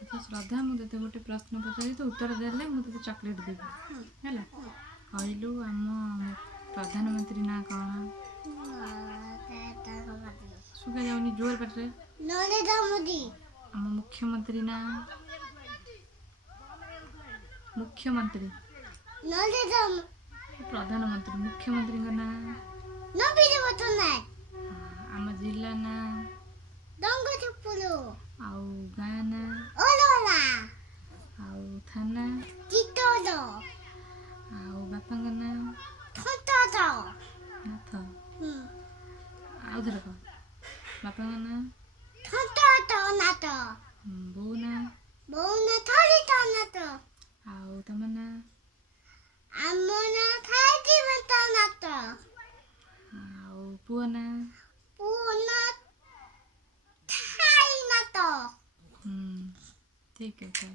अच्छा श्रद्धा मुझे गोटे प्रश्न पचारि तो उत्तर देले मुझे चॉकलेट देबी है कहलु आम प्रधानमंत्री ना कौन सुगा जाऊनी जोर पटे नरेंद्र मोदी। आम मुख्यमंत्री ना मुख्यमंत्री नरेंद्र प्रधानमंत्री मुख्यमंत्री का ना नबीन पटनायक। आम जिला ना दंगचपुलो आउ गाँ ना ओलोला आउ थाना चितोलो आउ बापा ना थोटो नाथ आउ धर कह बापा ना थोटो नातो बो ना बोना थोड़ी तो नातो आउ तम ना आमना खाइती बता नातो आउ पुआ ना पूना थाई नातो। ठीक है।